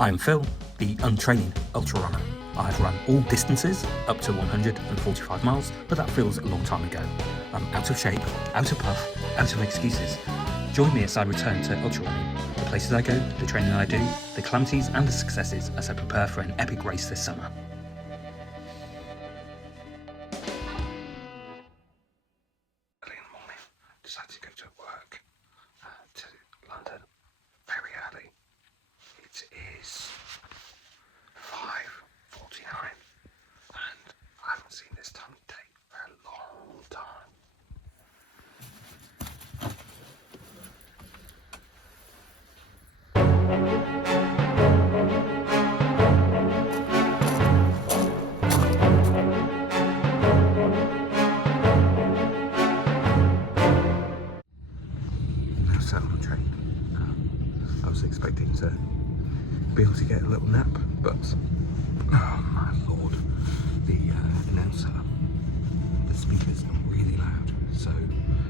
I am Phil, the untraining ultra runner. I have run all distances up to 145 miles, but that feels a long time ago. I'm out of shape, out of puff, out of excuses. Join me as I return to ultra running, the places I go, the training I do, the calamities and the successes as I prepare for an epic race this summer. Early in the morning, decided to go to work to London very early. It is 5:49 and I haven't seen this time of day for a long time. Now sat on the train. I was expecting to be able to get a little nap, but oh my lord, the announcer, the speakers are really loud, so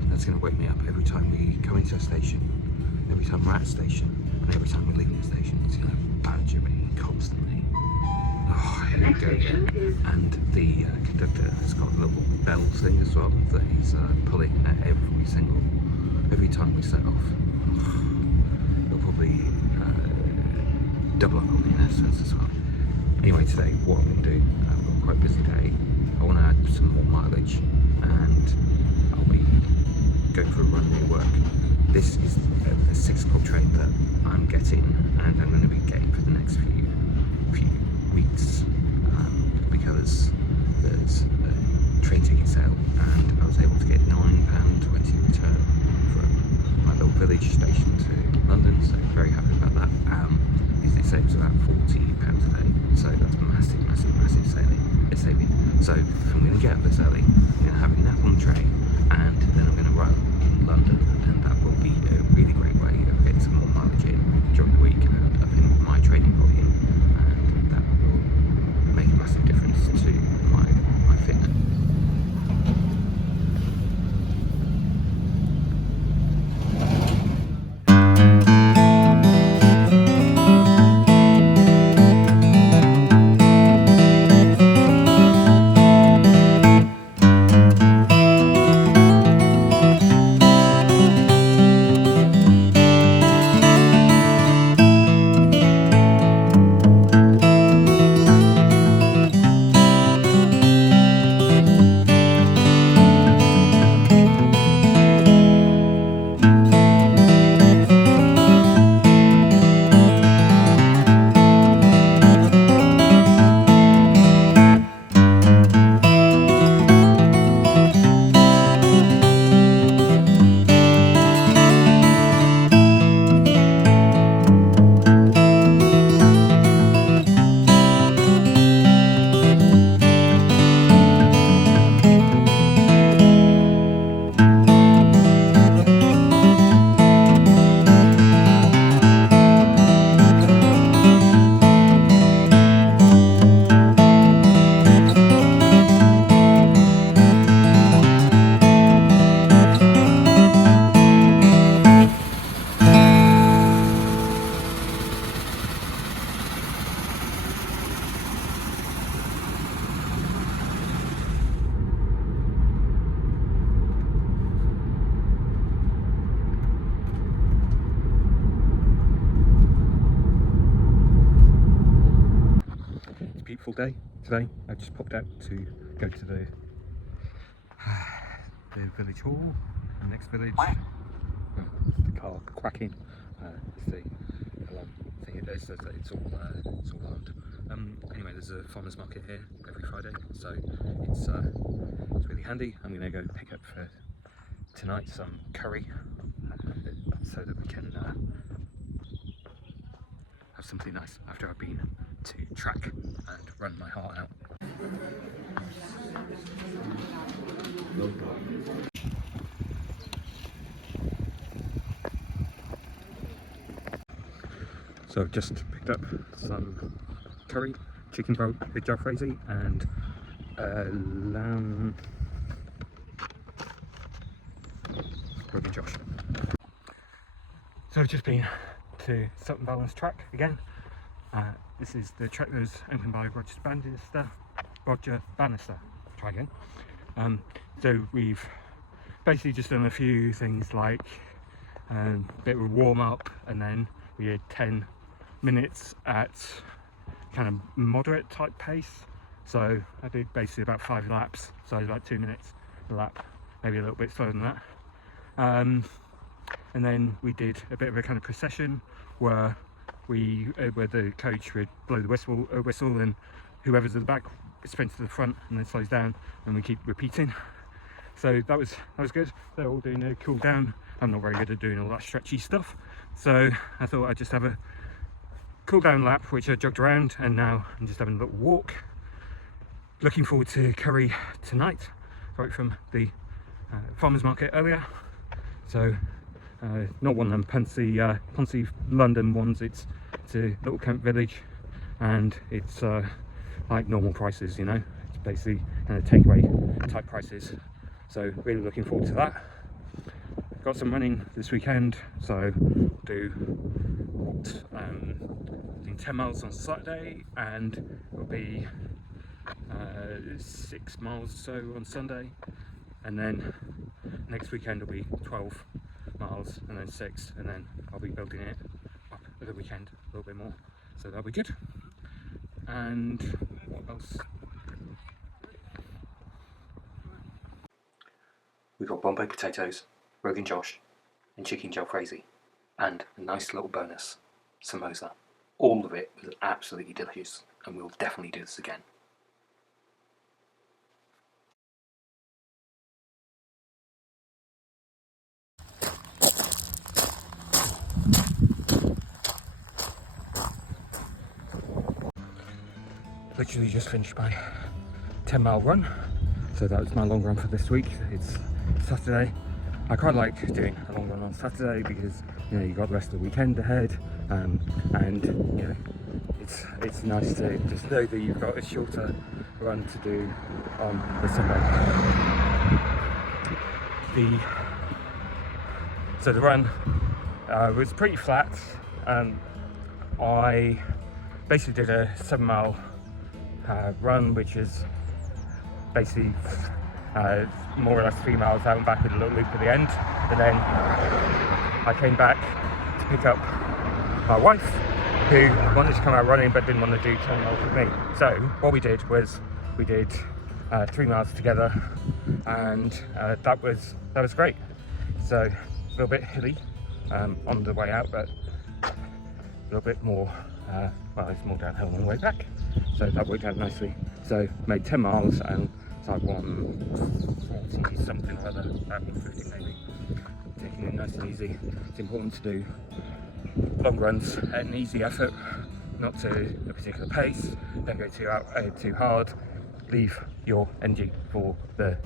that's going to wake me up every time we go into a station, every time we're at a station, and every time we're leaving the station. It's going to badger me constantly. Oh, here we go again. And the conductor has got a little bell thing as well that he's pulling at every time we set off. It'll probably double up on the announcements as well. Anyway, today what I'm going to do, I've got quite a busy day. I want to add some more mileage and I'll be going for a run near work. This is a 6 o'clock train that I'm getting and I'm going to be getting for the next few weeks because there's a train ticket sale and I was able to get £9.20 return from my little village station to London, so very happy about that. It saves about £40 a day, so that's massive saving. So I'm going to get up this early, I'm going to have a nap on the train, and then I'm going to run in London, and that will be a really great way of getting some more mileage in during the week and upping my training volume, and that will make a massive difference to my fitness. Beautiful day today. I just popped out to go to the village hall, the next village. Oh, the car quacking. The alarm thing. It's all alarmed. Anyway, there's a farmers market here every Friday, so it's really handy. I'm going to go pick up for tonight some curry, so that we can have something nice after I've been to track and run my heart out. So I've just picked up some curry, chicken broth with jalfrezi and lamb Rogan Josh. So I've just been to Sutton Balance track again. This is the track that was opened by Roger Bannister. Try again. So we've basically just done a few things like a bit of a warm up, and then we had 10 minutes at kind of moderate type pace. So I did basically about 5 laps, so about 2 minutes a lap, maybe a little bit slower than that. And then we did a bit of a kind of procession where the coach would blow the whistle, and whoever's at the back sprints to the front and then slows down, and we keep repeating. So that was good. They're all doing a cool down. I'm not very good at doing all that stretchy stuff, so I thought I'd just have a cool down lap, which I jogged around, and now I'm just having a little walk. Looking forward to curry tonight, right from the farmers market earlier. So not one of them Poncy London ones. It's a little camp village, and it's like normal prices, you know. It's basically kind of takeaway type prices. So really looking forward to that. Got some running this weekend, so do I think 10 miles on Saturday, and it'll be 6 miles or so on Sunday, and then next weekend will be 12 miles and then 6, and then I'll be building it up at the weekend a little bit more, so that'll be good. And what else? We've got Bombay potatoes, Rogan Josh, and chicken jalfrezi, and a nice little bonus, samosa. All of it was absolutely delicious, and we'll definitely do this again. Literally just finished my 10-mile run, so that was my long run for this week. It's Saturday. I quite like doing a long run on Saturday because, you know, you got the rest of the weekend ahead, and you know, it's nice to just know that you've got a shorter run to do on the Sunday. So the run was pretty flat. I basically did a 7-mile run, which is basically more or less 3 miles out and back with a little loop at the end, and then I came back to pick up my wife, who wanted to come out running but didn't want to do 10 miles with me. So what we did was we did 3 miles together, and that was great. So a little bit hilly on the way out, but a little bit more well, it's more downhill on the way back, so that worked out nicely. So made 10 miles, and it's like 140 something or other, about 150 maybe. Taking it nice and easy. It's important to do long runs at an easy effort, not to a particular pace. Don't go too hard. Leave your energy for the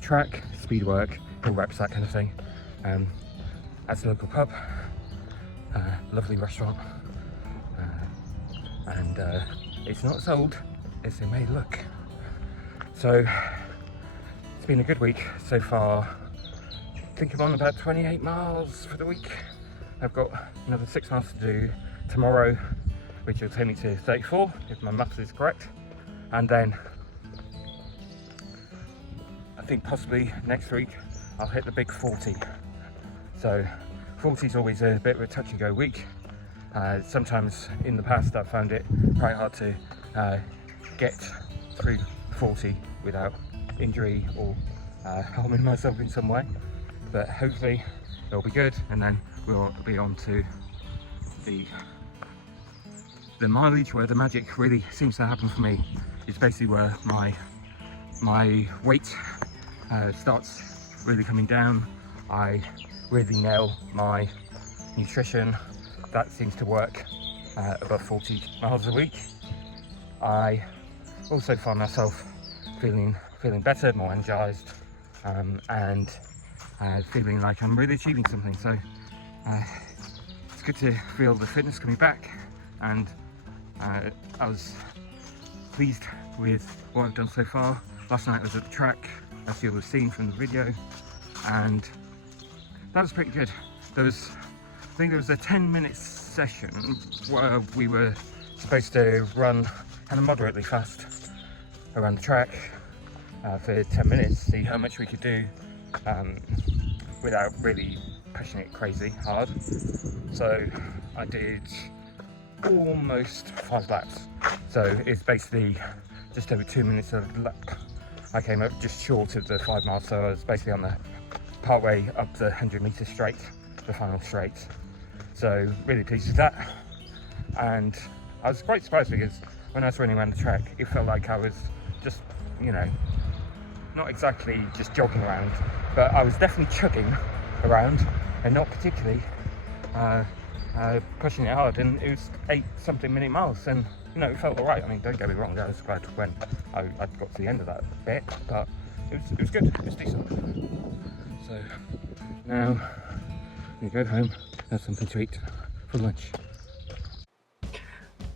track, speed work, hill reps, that kind of thing. At the local pub, lovely restaurant, and it's not sold as it may look. So it's been a good week so far. I think I'm on about 28 miles for the week. I've got another 6 miles to do tomorrow, which will take me to 34 if my maths is correct, and then I think possibly next week I'll hit the big 40. So 40 is always a bit of a touch and go week. Sometimes in the past I've found it quite hard to get through 40 without injury or harming myself in some way, but hopefully it'll be good, and then we'll be on to the mileage, where the magic really seems to happen for me. It's basically where my weight starts really coming down. I really nail my nutrition. That seems to work above 40 miles a week. I also find myself feeling better, more energized, and feeling like I'm really achieving something. So it's good to feel the fitness coming back, and I was pleased with what I've done so far. Last night I was at the track, as you'll have seen from the video, and that was pretty good. I think there was a 10-minute session where we were supposed to run kind of moderately fast around the track for 10 minutes, see how much we could do without really pushing it crazy hard. So I did almost 5 laps. So it's basically just over 2 minutes a lap. I came up just short of the 5 miles, so I was basically on the partway up the 100-meter straight, the final straight. So really pleased with that. And I was quite surprised because when I was running around the track, it felt like I was just, you know, not exactly just jogging around, but I was definitely chugging around and not particularly pushing it hard. And it was 8-something minute miles, and you know, it felt alright. I mean, don't get me wrong, I was glad when I got to the end of that bit, but it was good, it was decent. So now we go home, have something to eat for lunch.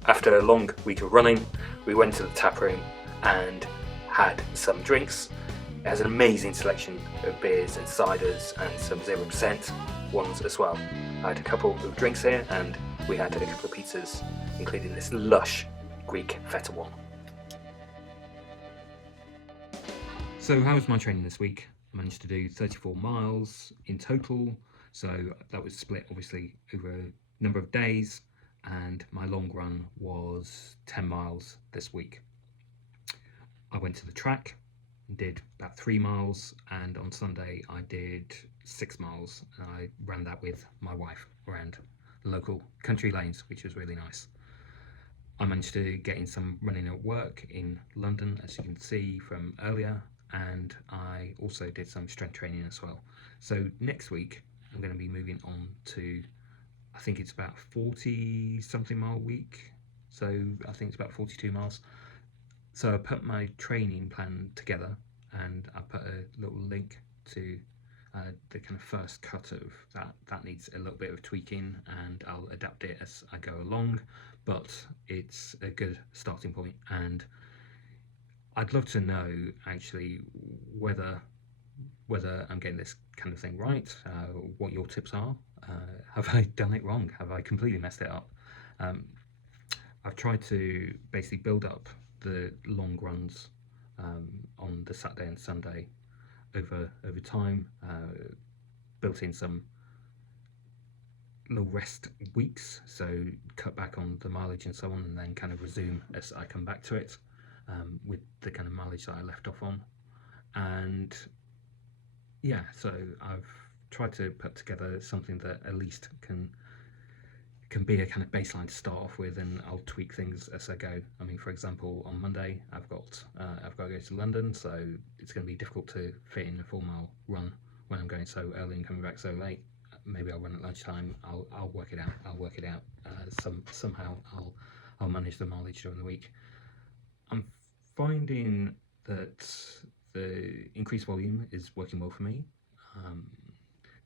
After a long week of running, we went to the tap room and had some drinks. It has an amazing selection of beers and ciders and some 0% ones as well. I had a couple of drinks here and we had a couple of pizzas, including this lush Greek feta one. So how was my training this week? I managed to do 34 miles in total, so that was split obviously over a number of days, and my long run was 10 miles this week. I went to the track, did about 3 miles, and on Sunday I did 6 miles, and I ran that with my wife around local country lanes, which was really nice. I managed to get in some running at work in London, as you can see from earlier, and I also did some strength training as well. So next week I'm going to be moving on to, I think it's about 40 something mile week, so I think it's about 42 miles. So I put my training plan together and I put a little link to the kind of first cut of that needs a little bit of tweaking, and I'll adapt it as I go along, but it's a good starting point. And I'd love to know actually whether I'm getting this kind of thing right, what your tips are. Have I done it wrong? Have I completely messed it up? I've tried to basically build up the long runs on the Saturday and Sunday over time, built in some little rest weeks, so cut back on the mileage and so on, and then kind of resume as I come back to it with the kind of mileage that I left off on. And yeah, so I've tried to put together something that at least can be a kind of baseline to start off with, and I'll tweak things as I go. I mean, for example, on Monday I've got to go to London, so it's going to be difficult to fit in a 4 mile run when I'm going so early and coming back so late. Maybe I'll run at lunchtime. I'll work it out. Somehow I'll manage the mileage during the week. I'm finding that the increased volume is working well for me.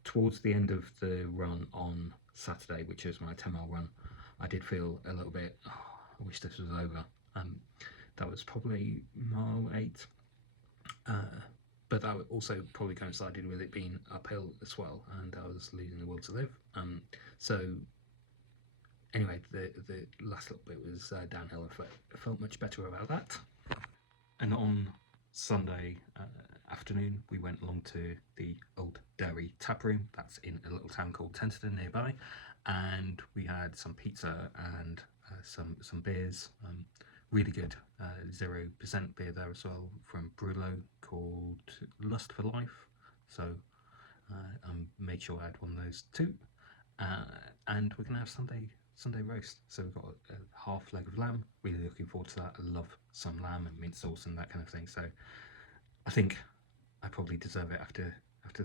Towards the end of the run on Saturday, which is my 10 mile run, I did feel a little bit, I wish this was over. That was probably mile 8, but that also probably coincided with it being uphill as well, and I was losing the will to live. So anyway, the last little bit was downhill. I felt much better about that. And on Sunday afternoon, we went along to the Old Dairy tap room. That's in a little town called Tenterden nearby, and we had some pizza and some beers. Really good 0% beer there as well from Brullo called Lust for Life. So I made sure I had one of those too. And we're gonna have Sunday roast. So we've got a half leg of lamb. Really looking forward to that. I love some lamb and mint sauce and that kind of thing. So I think I probably deserve it after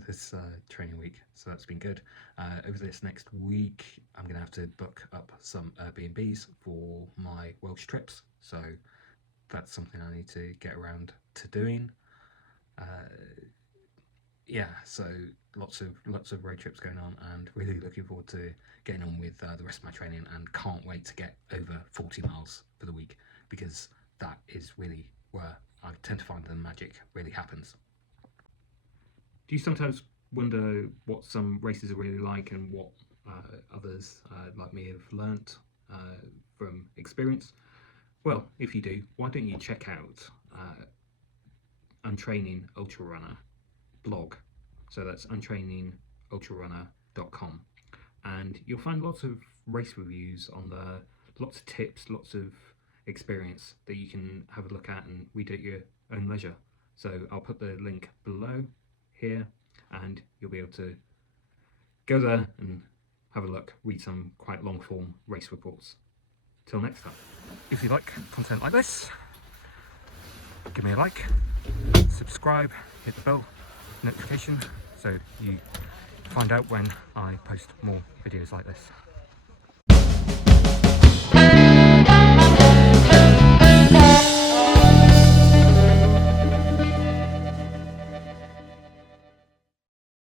this training week. So that's been good. Over this next week, I'm going to have to book up some Airbnbs for my Welsh trips. So that's something I need to get around to doing. Yeah, so lots of road trips going on, and really looking forward to getting on with the rest of my training, and can't wait to get over 40 miles for the week, because that is really where I tend to find the magic really happens. Do you sometimes wonder what some races are really like and what others like me have learnt from experience. Well, if you do, why don't you check out Untraining Ultra Runner blog. So that's untrainingultrarunner.com, and you'll find lots of race reviews on there, lots of tips, lots of experience that you can have a look at and read at your own leisure. So I'll put the link below here, and you'll be able to go there and have a look, read some quite long form race reports. Till next time. If you like content like this, give me a like, subscribe, hit the bell notification so you find out when I post more videos like this.